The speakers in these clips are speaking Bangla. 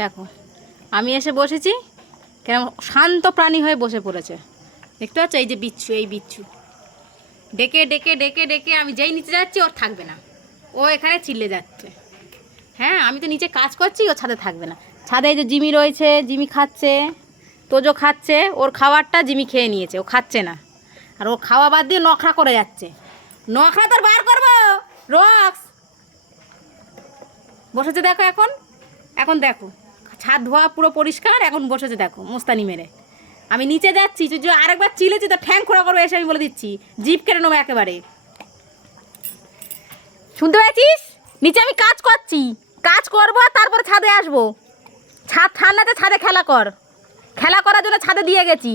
দেখো আমি এসে বসেছি, কেরম শান্ত প্রাণী হয়ে বসে পড়েছে। দেখতে পাচ্ছ এই যে বিচ্ছু, এই বিচ্ছু ডেকে ডেকে ডেকে ডেকে আমি যেই নিচে যাচ্ছি ওর থাকবে না, ও এখানে চিল্লে যাচ্ছে। হ্যাঁ আমি তো নিচে কাজ করছি, ও ছাদে থাকবে না। ছাদে এই যে জিমি রয়েছে, জিমি খাচ্ছে, তোজো খাচ্ছে, ওর খাবারটা জিমি খেয়ে নিয়েছে, ও খাচ্ছে না। আর ও খাওয়া বাদ দিয়ে নখরা করে যাচ্ছে। নখরা তোর বার করবো রক্স। বসেছে দেখো এখন, এখন দেখো ছাদ ধোয়া পুরো পরিষ্কার, এখন বসেছে দেখো মোস্তানি মেরে। আমি নিচে যাচ্ছি, যদি আরেকবার চিলেছি তো ঠ্যাং খোঁড়া করবো এসে, আমি বলে দিচ্ছি, জিপ কেটে নেবো একেবারে। শুনতে পেয়েছিস? নিচে আমি কাজ করছি, কাজ করবো তারপরে ছাদে আসবো। ছাদ ঠান্ডাতে ছাদে খেলা কর, খেলা করার জন্য ছাদে দিয়ে গেছি,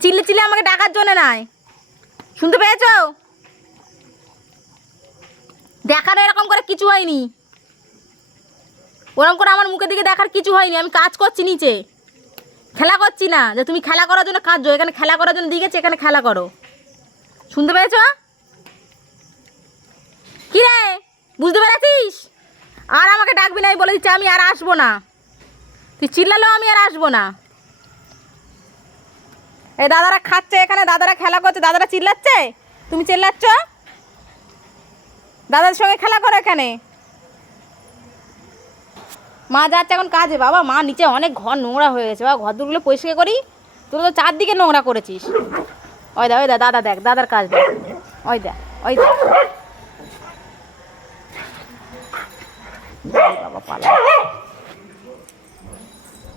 চিল্লি চিল্লি আমাকে ডাকার জন্য নয়। শুনতে পেয়েছো? দেখার এরকম করে কিছু হয়নি, ওরকম করে আমার মুখের দিকে দেখার কিছু হয়নি। আমি কাজ করছি নিচে, খেলা করছি না। যে তুমি খেলা করার জন্য কাজ, এখানে খেলা করার জন্য দিয়ে গেছি, এখানে খেলা করো। শুনতে পেয়েছো? কি রে, বুঝতে পেরেছিস? আর আমাকে ডাকবি না, আমি বলে দিচ্ছি, আমি আর আসবো না। তুই চিল্লালেও আমি আর আসবো না। এই দাদারা খাচ্ছে এখানে, দাদারা খেলা করছে, দাদারা চিল্লাচ্ছে, তুমি চিল্লাচ্ছ? দাদার সঙ্গে খেলা করো এখানে। মা যাচ্ছে এখন কাজে। বাবা মা নিচে অনেক ঘর নোংরা হয়ে গেছে, বাবা ঘরদুরগুলো পরিষ্কার করি। তুই তো চারদিকে নোংরা করেছিস। ওই দা, ওই দা, দাদা দেখ, দাদার কাজ দেখ, ওই দা, ওই দা। বাবা পালা,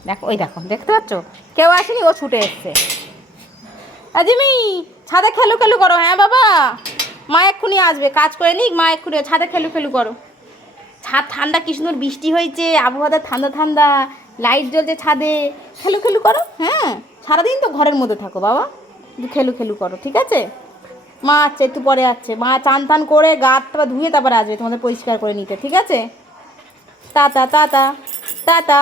দেখো ওই দেখো, দেখতে পাচ্ছ কেউ আসেনি, ও ছুটে এসছে। জিমি ছাদে খেলু খেলু করো। হ্যাঁ বাবা, মা এক্ষুনি আসবে, কাজ করে নিক, মা এক্ষুনি ছাদে খেলু খেলু করো। ছাদ ঠান্ডা, কি সুন্দর বৃষ্টি হয়েছে, আবহাওয়াটা ঠান্ডা ঠান্ডা, লাইট জ্বলছে ছাদে, খেলু খেলু করো। হ্যাঁ সারাদিন তো ঘরের মধ্যে থাকো বাবা, খেলু খেলু করো, ঠিক আছে? মা আসছে একটু পরে, আসছে মা, চান টান করে গা হাত ধুয়ে তারপরে আসবে তোমাদের পরিষ্কার করে নিতে, ঠিক আছে? Tata tata tata.